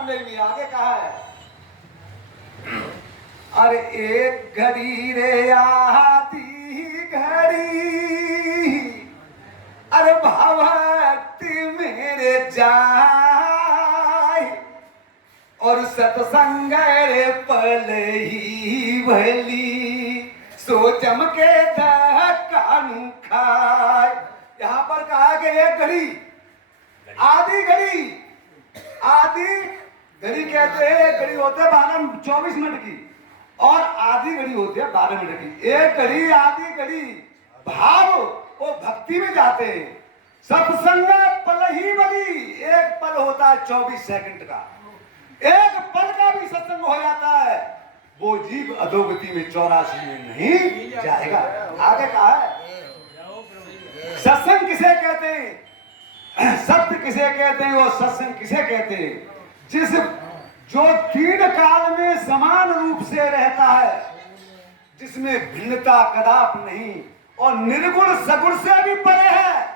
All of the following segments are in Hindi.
आप लेंगे। आगे कहा है, अरे एक घड़ी रे आती घड़ी, अरे भक्ति मेरे जाए, और सत्संग रे पल ही भली, सो जम के कानू खाए। यहां पर कहा कि एक घड़ी, आधी घड़ी, आधी घड़ी कहते हैं, घड़ी होते हैं 24 मिनट की, और आधी घड़ी होती है 12 मिनट की। एक घड़ी, आधी घड़ी, भाव वो भक्ति में जाते हैं। सत्संग पल ही बली, एक पल होता है 24 सेकंड का, एक पल का भी सत्संग हो जाता है, वो जीव अधोगति में 84 में नहीं जाएगा। आगे कहा है, सत्संग किसे कहते हैं, सत्य किसे कहते हैं, वो सत्संग किसे कहते हैं, जिस जो तीन काल में समान रूप से रहता है, जिसमें भिन्नता कदाप नहीं, और निर्गुण सगुण से भी परे है,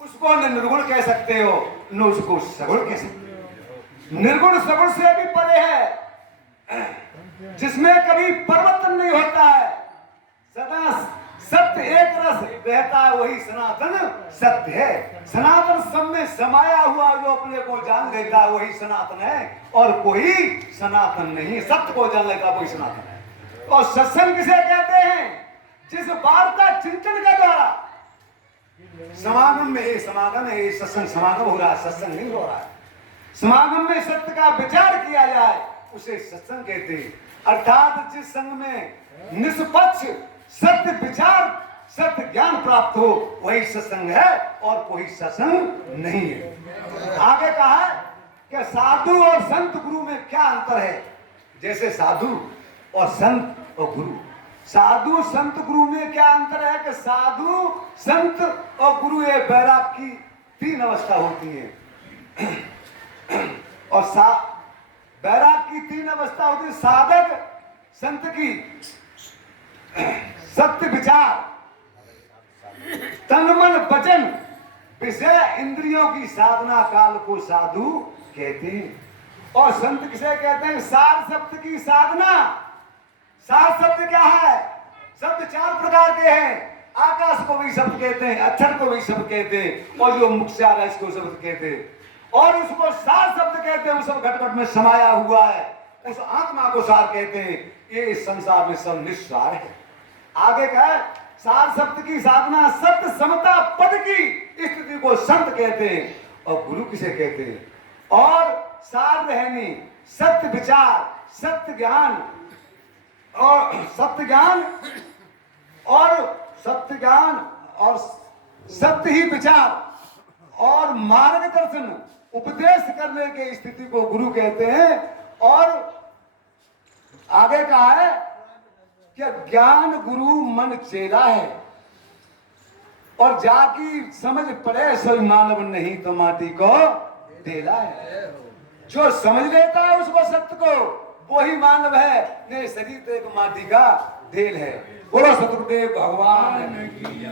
उसको न निर्गुण कह सकते हो न उसको सगुण कह सकते हो। निर्गुण सगुण से भी परे है, जिसमें कभी परिवर्तन नहीं होता है, सदा सत्य एक रस रहता है, वही सनातन सत्य है। सनातन सब में समाया हुआ जो अपने को जान लेता है वही सनातन है, और कोई सनातन नहीं। सत्य को जान लेता वही सनातन है। और सत्संग किसे कहते हैं, जिस वार्ता चिंतन के द्वारा समागम में, ये समागम है, ये सत्संग समागम हो रहा है, सत्संग नहीं हो रहा है। समागम में सत्य का विचार किया जाए उसे सत्संग कहते हैं। अर्थात जिस संग में निष्पक्ष सत्य विचार, सत्य ज्ञान प्राप्त हो, वही सत्संग है, और कोई सत्संग नहीं है। आगे कहा कि साधु और संत गुरु में क्या अंतर है। जैसे साधु और संत और गुरु, साधु संत गुरु में क्या अंतर है कि साधु संत और गुरु ये बैराग की 3 अवस्था होती है, और बैराग की 3 अवस्था होती है। साधक संत की सत्य विचार, तन मन वचन विषय इंद्रियों की साधना काल को साधु कहते हैं। और संत किसे कहते हैं, सार शब्द की साधना। सार शब्द क्या है, शब्द 4 प्रकार के हैं। आकाश को भी शब्द कहते हैं, अक्षर को भी शब्द कहते हैं, और जो मुख्यार है इसको शब्द कहते हैं, और उसको सार शब्द कहते हैं। वो सब घट घट में समाया हुआ है, उस आत्मा को सार कहते हैं। ये इस संसार में सब निस्सार है। आगे का सार शब्द की साधना, सत्य समता पद की स्थिति को संत कहते हैं। और गुरु किसे कहते हैं, और सार रहनी, सत्य विचार, सत्य ज्ञान, और सत्य ज्ञान, और सत्य ज्ञान, और सत्य ही विचार, और मार्गदर्शन उपदेश करने के स्थिति को गुरु कहते हैं। और आगे कहा है कि ज्ञान गुरु मन चेला है, और जाकी समझ पड़े सो मानव नहीं तो माटी को देला है। जो समझ लेता है उसको सत्य को, वही मानव है, नहीं शरीर तो एक माटी का देल है। बोलो सतगुरुदेव भगवान की।